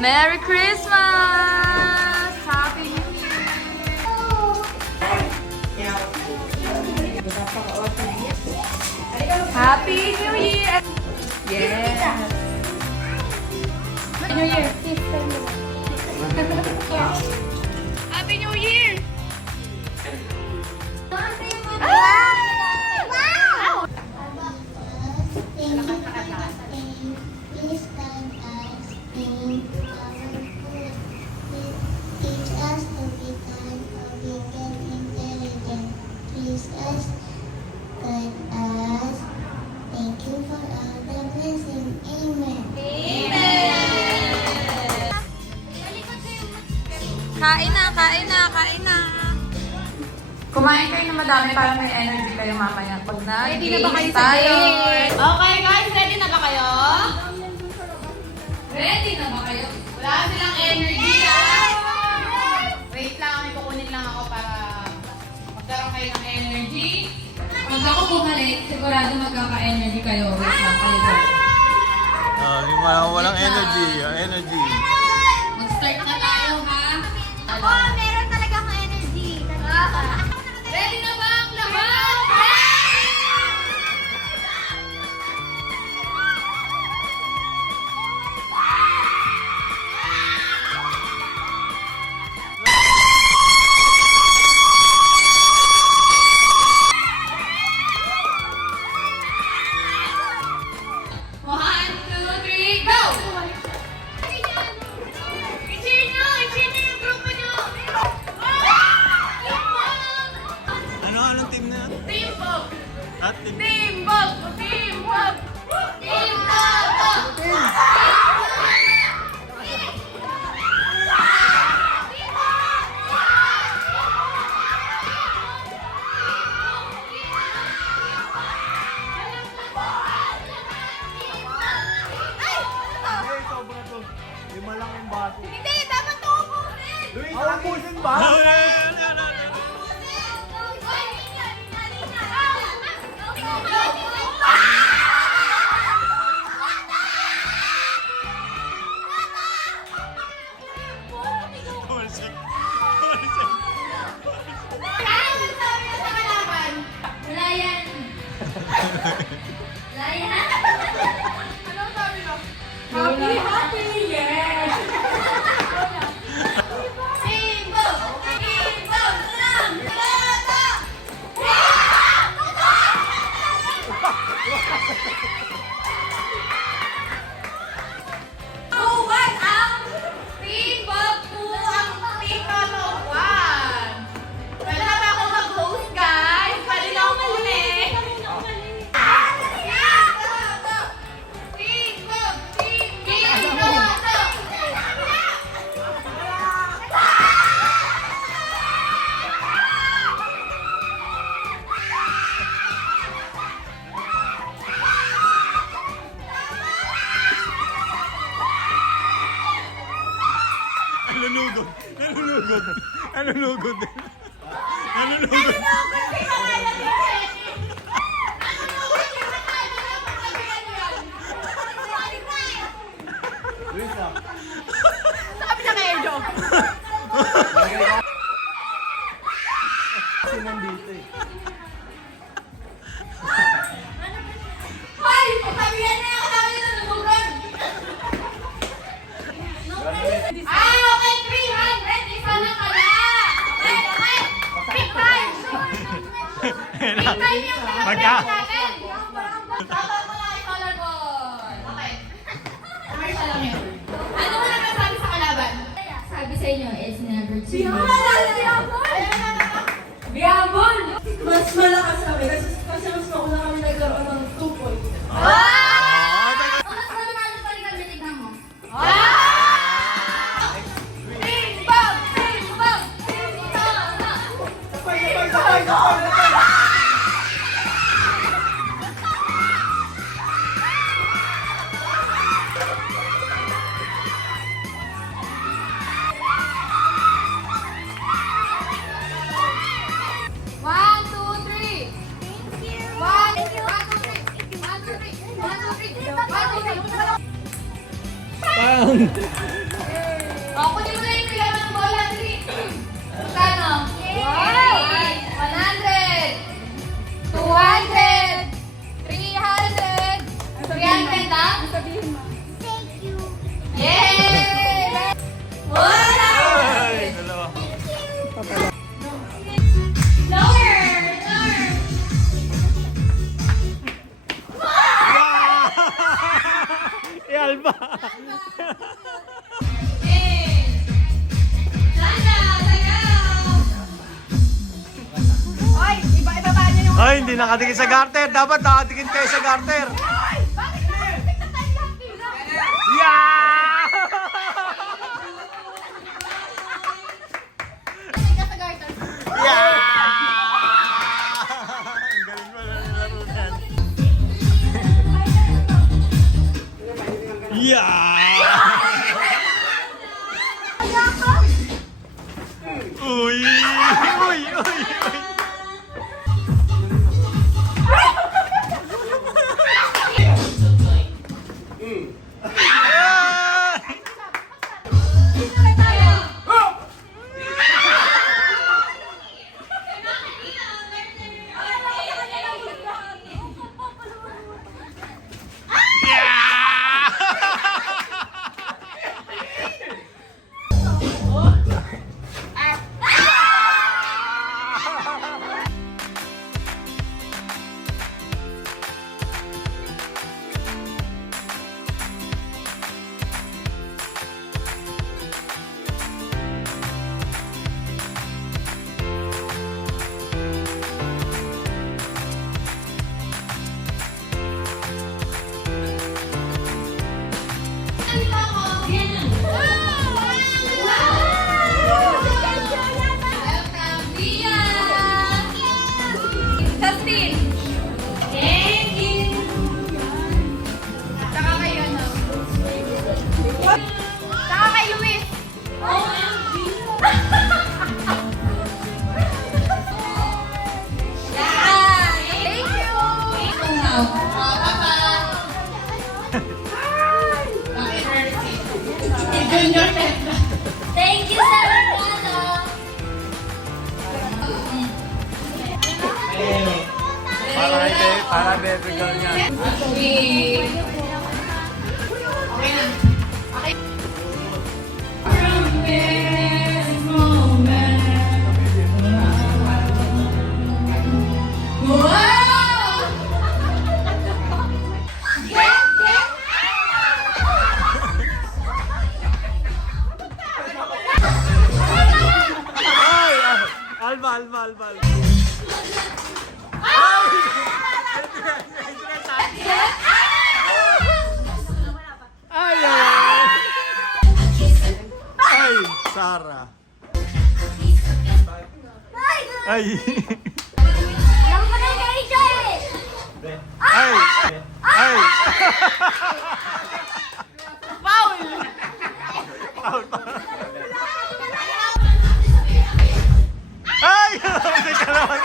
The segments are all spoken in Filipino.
Merry Christmas! Happy New Year! Happy New Year! Yeah! New Year! Happy New Year! Kain na, kain na, kain na. Kumain kayo na madami para may energy kayo mamaya. Pag Ready na ba kayo sa tayo. date? Okay guys, ready na ba kayo? Ready na ba kayo? Wala silang energy Wait lang, may kukunin lang ako para magkaroon kayo ng energy. Pag ako bumalik, sigurado magkaka-energy kayo. Wait lang kayo. Yung walang energy, energy. Mag-start na tayo, ha? Ako, meron talaga akong energy. Ready na ba ang laban? One, two, three, go! I-cheer nyo! I-cheer nyo yung grupo nyo! Anong team na? Teamwork! At team. Teamwork! Teamwork! Lima lang yung baso. Hindi! Dapat ito ubusin! Luis, ubusin ba? Wala yan! Wala yan! Happy, happy, yeah! Simbol! Simbol! Lang! Bata! Tuwan ang Teamwork to ang Tikalowan! Wala na ako mag-host, guys! Pwede na ako muli! Teamwork! Teamwork! Nalulugod. Nalulugod. Nalulugod. Nalulugod. Luis lang. Sabi na kayo, Joe! Kasi nandito eh. Hoy! Pagsabihan na yung kasama nyo na nabugan! Okay, 300! Isa na pala! Okay, okay! Big time! Big time yung Magka. natin! Dapat mo lang i-color ball! Okay. Commercial lang yun. Ano mo na sabi sa kalaban? Sabi sa inyo, it's never too Bihabol! Mas malakas kami kasi mas mauna kami nagkaroon ng 2 points. Mas mananalo pa rin kami, tignan mo. Timbang! Timbang! Timbang! One, two, three. Thank you. One, Thank you. one, two, three. One, two, three. One, two, three. One, two, three. Bang! kunin mo na yung kailangan ng bola, Dri. Magkano? Wow! 100! 200! 300! 300 na? Yay! Wala! Ay, dalawa. Lower! Alba. Oy, iba-ibaba niyo yung... Ay, hindi nakadikit sa garter. Dapat nakadikit kayo sa garter. Ay! Bakit nakakasik na tayo lahat bilang? Yeah! Ka sa garter. Yeah! Ang galing mo na nilaro yan. Yeah! Uy! Uy! Uy! Uy! Ah! Justin! Thank you! Saka kay ano? Saka kay Luis! Thank you! Thank you, Sir Ricardo. Para bebe girl niya. Sweet! Okay na. Okay. Ay! Alba, Alba, Alba. Alba. Ay! Ay! Sarah. Ay! Alam ko na kayo dyan eh. Ay! Ay! Foul! Ay! Teka naman.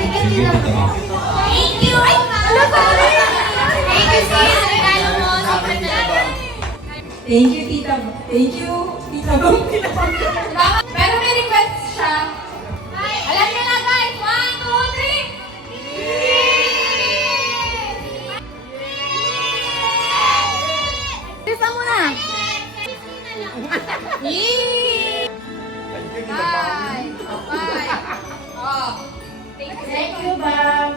Thank you. Thank you, sis. Regalo mo. Super talaga. Thank you, Tita. Thank you, Tita Bang. Salamat. Pero may request siya. Alam niyo na guys, 1, 2, 3. Bisa mo na. Yee! Bye. Bye. Thank you, ma'am.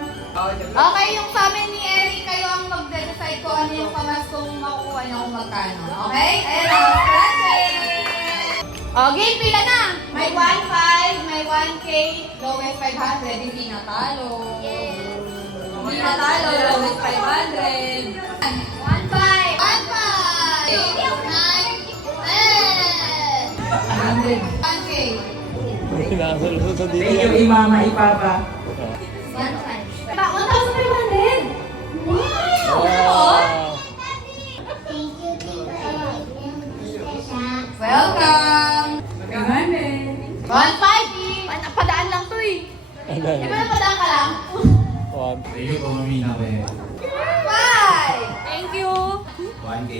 Okay, yung sa amin ni Eric, kayo ang mag-decide kung ano yung pamaskong makukuha niyo kung magkano. Okay? Ayan o, oh, game, pila na! May 1.5, may 1K, lowest 500, hindi natalo. Hindi natalo, lowest 500. 1.5! 1K. Nakasalusot sa dito Thank you, yan. Imama, Ipapa. 1.5. 1,500! Wow. Thank you, Tita Eric. Welcome! 500. 1.5! Padaan lang to eh. Di ba napadaan ka lang? One. Thank you po, Mamina. 5! Thank you! 1K.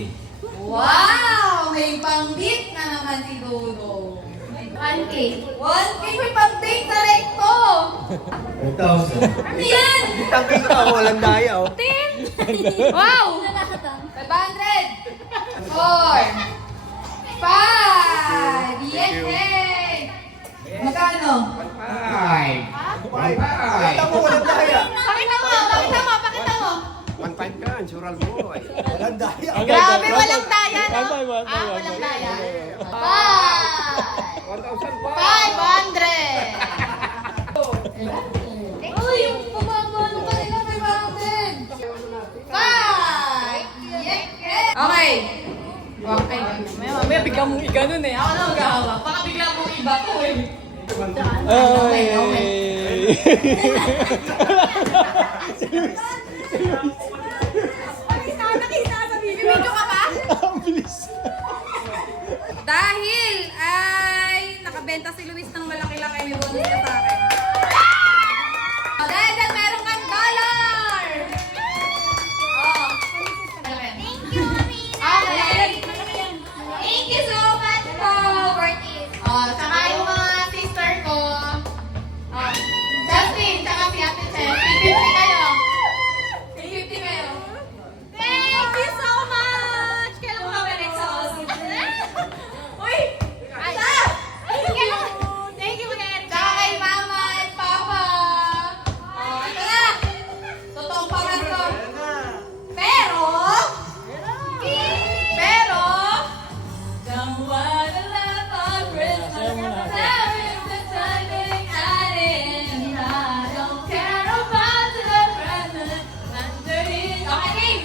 Wow! May pang-date na naman si Dodo. 1K. 1K may pang-date sa recto! 2,000. Ano yan? Kitang kita ko, walang daya oh. Wow! 500! 4! 5! Yes, hey! Magkano? 5. Kita mo, walang daya. Pakita mo! Pakita mo! Pakita mo! 1.5 ka, natural boy. Walang daya. Grabe, walang daya, no? One Ah, walang daya. 5! 500! Uy, yung pababa nung kanila, 500! 5! Yes, yes! Okay. Okay. Mamaya bigla mong iganon eh. Ako na mag-ahawak. Baka bigla mong iba ko eh. Ay! Bibidyo ka ba? Ang bilis. Dahil ay nakabenta si Luis ng malaki lang ay may bonus ka sa akin. Dahil dyan meron kang dollar! Oh. Thank you, Amina. Okay. Thank you so much po! Worth it. Oh, saka yung mga sister ko. Oh, Justin, saka si Ate Chef. 50 kayo. 50 kayo. Thank you so much! Kailan ka ba next sa Uy! Ay! Thank you! Thank you, Ken! Saka kay Mama at Papa. Oh, ito na. Totoong pamasko. Pero, don't wanna laugh on Christmas. Now is the timing I didn't. I don't care about the present. Underneath. Okay, game.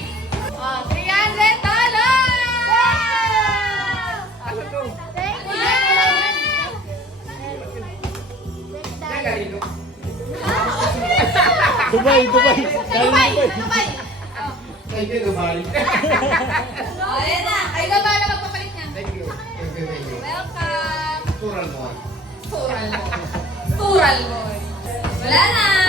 Oh, $300. Thank you. Dubai, Dubai. Dubai, Dubai. Thank you, Dubai. Oh, ayan na. Ay, na ba na magpapalit niya? Thank you. Thank you, thank you. Welcome. Tural boy. Tural boy. Tural boy. Wala na.